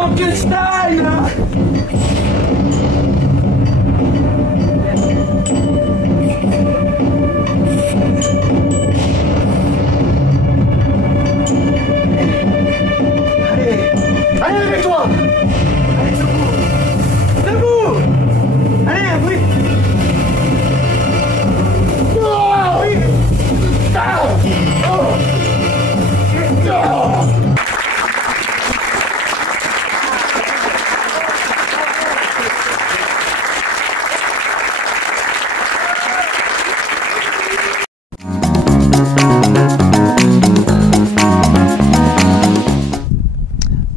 Frankenstein! Allez, lève-toi! Allez, debout! Debout! Allez, un bruit! Oh, oui! Ah! Oh! Oh!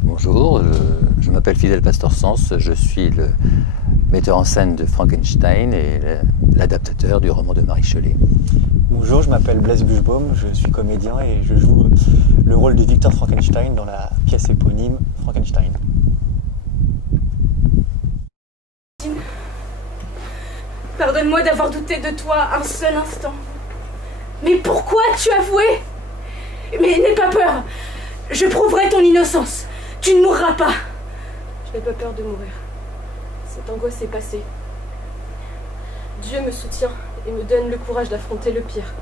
Bonjour, je m'appelle Fidel Pastor-Sens, je suis le metteur en scène de Frankenstein et l'adaptateur du roman de Marie Shelley. Bonjour, je m'appelle Blaise Buchbaum, je suis comédien et je joue le rôle de Victor Frankenstein dans la pièce éponyme Frankenstein. Pardonne-moi d'avoir douté de toi un seul instant. Mais pourquoi tu as avoué? Mais n'aie pas peur, je prouverai ton innocence. Tu ne mourras pas. Je n'ai pas peur de mourir. Cette angoisse est passée. Dieu me soutient et me donne le courage d'affronter le pire.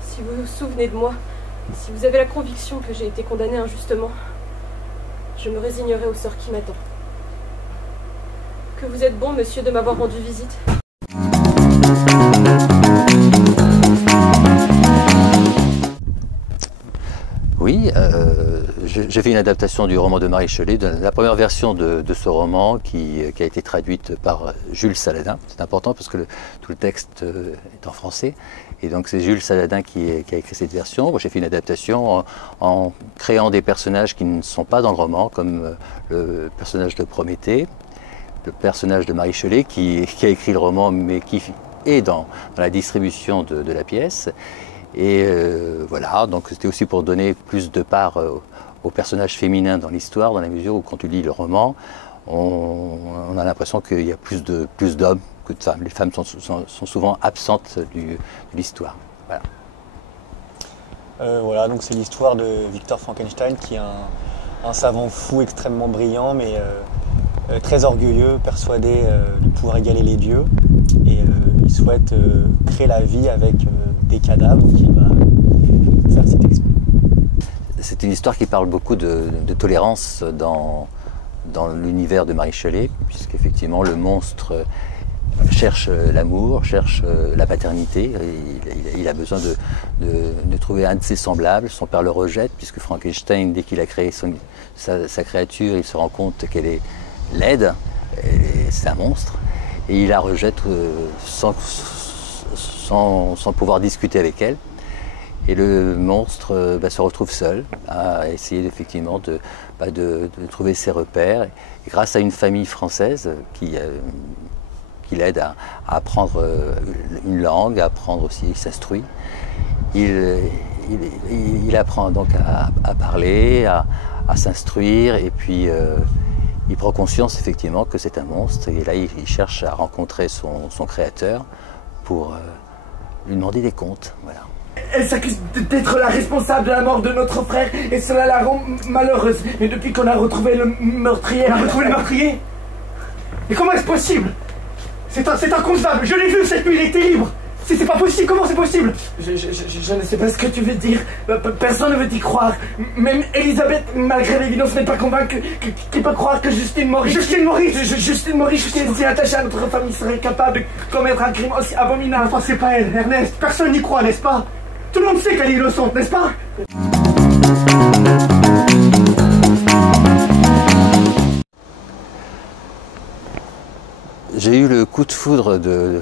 Si vous vous souvenez de moi, si vous avez la conviction que j'ai été condamnée injustement, je me résignerai au sort qui m'attend. Que vous êtes bon, monsieur, de m'avoir rendu visite. Oui, j'ai fait une adaptation du roman de Marie Shelley, de la première version de ce roman qui a été traduite par Jules Saladin. C'est important parce que tout le texte est en français. Et donc c'est Jules Saladin qui a écrit cette version. Moi j'ai fait une adaptation en créant des personnages qui ne sont pas dans le roman, comme le personnage de Prométhée, le personnage de Marie Shelley qui a écrit le roman mais qui est dans la distribution de la pièce. Et voilà, donc c'était aussi pour donner plus de part aux personnages féminins dans l'histoire, dans la mesure où quand tu lis le roman, on a l'impression qu'il y a plus d'hommes que de femmes. Les femmes sont souvent absentes de l'histoire. Voilà. Voilà, donc c'est l'histoire de Victor Frankenstein qui est un savant fou extrêmement brillant mais très orgueilleux, persuadé de pouvoir égaler les dieux. Et il souhaite créer la vie avec des cadavres, donc il va faire cette expérience. C'est une histoire qui parle beaucoup de tolérance dans l'univers de Marie Shelley, puisqu'effectivement le monstre cherche l'amour, cherche la paternité. Il a besoin de trouver un de ses semblables. Son père le rejette, puisque Frankenstein, dès qu'il a créé sa créature, il se rend compte qu'elle est laide, c'est un monstre. Et il la rejette sans pouvoir discuter avec elle. Et le monstre se retrouve seul à essayer effectivement de trouver ses repères. Et grâce à une famille française qui l'aide à apprendre une langue, à apprendre aussi, il s'instruit. Il apprend donc à parler, à s'instruire, et puis il prend conscience effectivement que c'est un monstre, et là il cherche à rencontrer son créateur pour lui demander des comptes. Voilà. Elle s'accuse d'être la responsable de la mort de notre frère et cela la rend malheureuse. Mais depuis qu'on a retrouvé le meurtrier... On a retrouvé le meurtrier? Mais comment est-ce possible? C'est inconcevable, je l'ai vu cette nuit, il était libre. C'est pas possible, comment c'est possible? Je ne sais pas ce que tu veux dire. Personne ne veut y croire. Même Elisabeth, malgré l'évidence, n'est pas convaincue qu'il peut croire que Justine Maurice... Justine Maurice, qui est si attachée à notre famille, serait capable de commettre un crime aussi abominable. Enfin, c'est pas elle, Ernest. Personne n'y croit, n'est-ce pas? Tout le monde sait qu'elle est innocente, n'est-ce pas? J'ai eu le coup de foudre du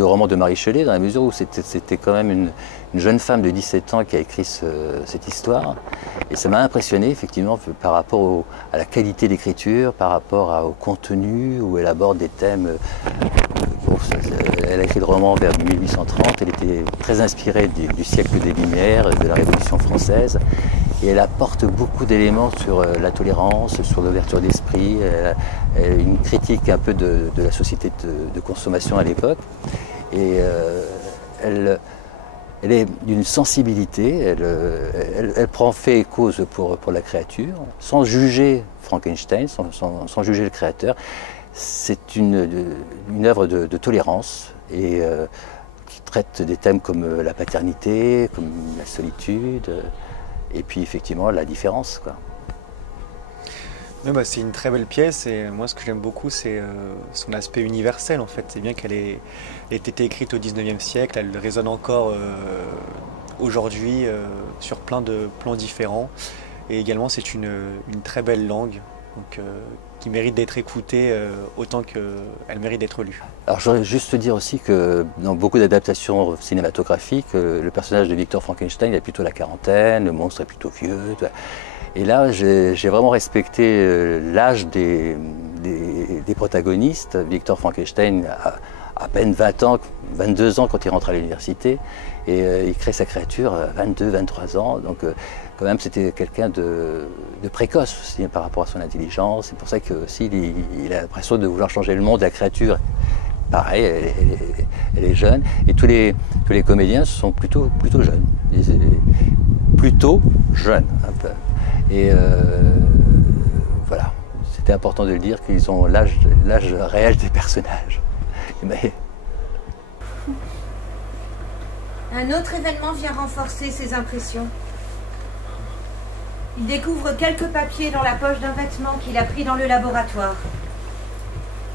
roman de Marie Shelley, dans la mesure où c'était quand même une jeune femme de 17 ans qui a écrit cette histoire. Et ça m'a impressionné effectivement par rapport à la qualité d'écriture, par rapport au contenu, où elle aborde des thèmes. Elle a écrit le roman vers 1830, elle était très inspirée du siècle des Lumières, de la Révolution française. Et elle apporte beaucoup d'éléments sur la tolérance, sur l'ouverture d'esprit, une critique un peu de la société de consommation à l'époque. Et Elle est d'une sensibilité, elle prend fait et cause pour la créature, sans juger Frankenstein, sans juger le créateur. C'est une œuvre de tolérance et qui traite des thèmes comme la paternité, comme la solitude, et puis effectivement la différence, quoi. Oui, bah, c'est une très belle pièce et moi ce que j'aime beaucoup c'est son aspect universel en fait. C'est bien qu'elle ait été écrite au 19e siècle, elle résonne encore aujourd'hui sur plein de plans différents et également c'est une très belle langue donc, qui mérite d'être écoutée autant qu'elle mérite d'être lue. Alors je voudrais juste dire aussi que dans beaucoup d'adaptations cinématographiques, le personnage de Victor Frankenstein il a plutôt la quarantaine, le monstre est plutôt vieux. Et là, j'ai vraiment respecté l'âge des protagonistes. Victor Frankenstein a à peine 20 ans, 22 ans quand il rentre à l'université. Et il crée sa créature à 22, 23 ans. Donc quand même, c'était quelqu'un de précoce aussi par rapport à son intelligence. C'est pour ça que s'il il a l'impression de vouloir changer le monde, la créature, pareil, elle est jeune. Et tous les comédiens sont plutôt jeunes. Plutôt jeunes, un peu. Et voilà, c'était important de le dire qu'ils ont l'âge réel des personnages. Mais... Un autre événement vient renforcer ses impressions. Il découvre quelques papiers dans la poche d'un vêtement qu'il a pris dans le laboratoire.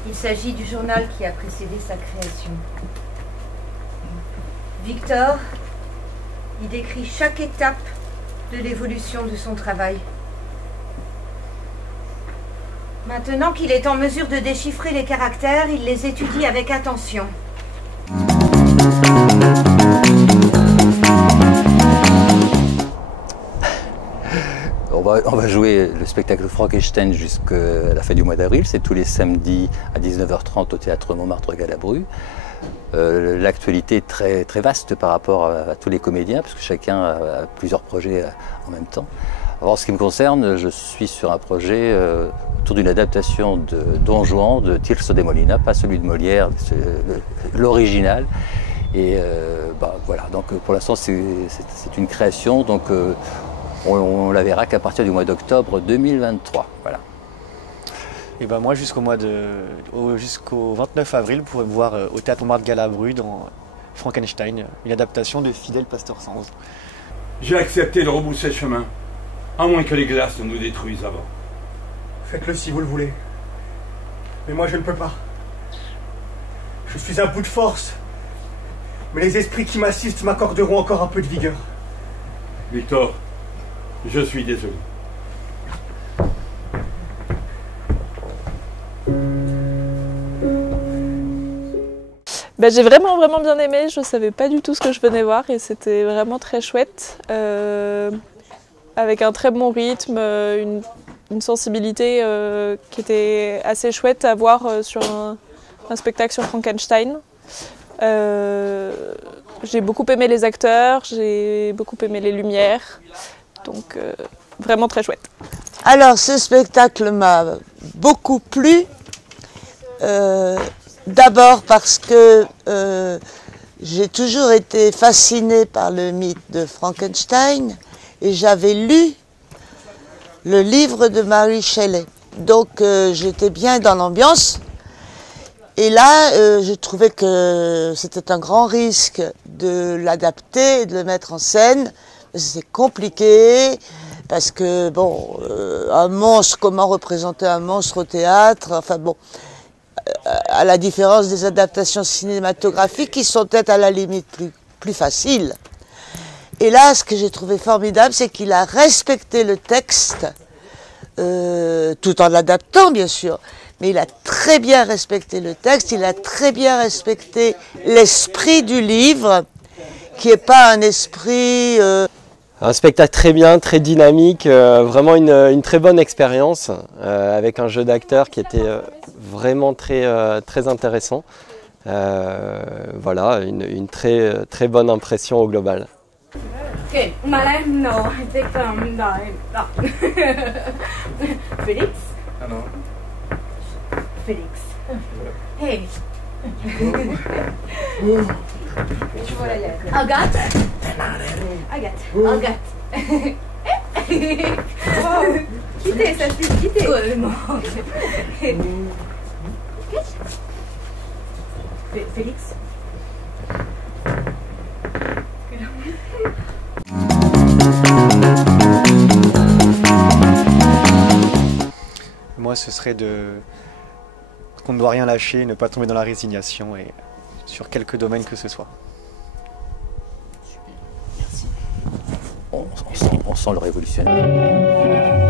Il s'agit du journal qui a précédé sa création. Victor y décrit chaque étape de l'évolution de son travail. Maintenant qu'il est en mesure de déchiffrer les caractères, il les étudie avec attention. On va jouer le spectacle Frankenstein jusqu'à la fin du mois d'avril. C'est tous les samedis à 19h30 au théâtre Montmartre-Galabru. L'actualité est très, très vaste par rapport à tous les comédiens, parce que chacun a plusieurs projets en même temps. Alors, en ce qui me concerne, je suis sur un projet autour d'une adaptation de Don Juan de Tirso de Molina, pas celui de Molière, l'original. Et voilà, donc pour l'instant c'est une création, donc on la verra qu'à partir du mois d'octobre 2023. Voilà. Et ben moi jusqu'au 29 avril, vous pourrez me voir au théâtre Montmartre-Galabru dans Frankenstein, une adaptation de Fidèle Pasteur Sanz. J'ai accepté de rebousser chemin, à moins que les glaces ne nous détruisent avant. Faites-le si vous le voulez. Mais moi je ne peux pas. Je suis à bout de force. Mais les esprits qui m'assistent m'accorderont encore un peu de vigueur. Victor, je suis désolé. J'ai vraiment bien aimé, je ne savais pas du tout ce que je venais voir et c'était vraiment très chouette. Avec un très bon rythme, une sensibilité qui était assez chouette à voir sur un spectacle sur Frankenstein. J'ai beaucoup aimé les acteurs, j'ai beaucoup aimé les lumières, donc vraiment très chouette. Alors ce spectacle m'a beaucoup plu, d'abord parce que j'ai toujours été fascinée par le mythe de Frankenstein et j'avais lu le livre de Mary Shelley, donc j'étais bien dans l'ambiance. Et là, je trouvais que c'était un grand risque de l'adapter, de le mettre en scène. C'est compliqué, parce que, bon, un monstre, comment représenter un monstre au théâtre? Enfin bon, à la différence des adaptations cinématographiques qui sont peut-être à la limite plus faciles. Et là, ce que j'ai trouvé formidable, c'est qu'il a respecté le texte, tout en l'adaptant, bien sûr. Mais il a très bien respecté le texte, il a très bien respecté l'esprit du livre, qui n'est pas un esprit... Un spectacle très bien, très dynamique, vraiment une très bonne expérience, avec un jeu d'acteurs qui était vraiment très intéressant. Voilà, une très bonne impression au global. Okay, my name, no, I think, no. Félix? Hello. Félix. Hey. Agathe? Agathe. Agathe. Quittez, sa fille, quittez. Félix. Moi, ce serait qu'on ne doit rien lâcher, ne pas tomber dans la résignation et sur quelques domaines que ce soit. On sent le révolutionnaire.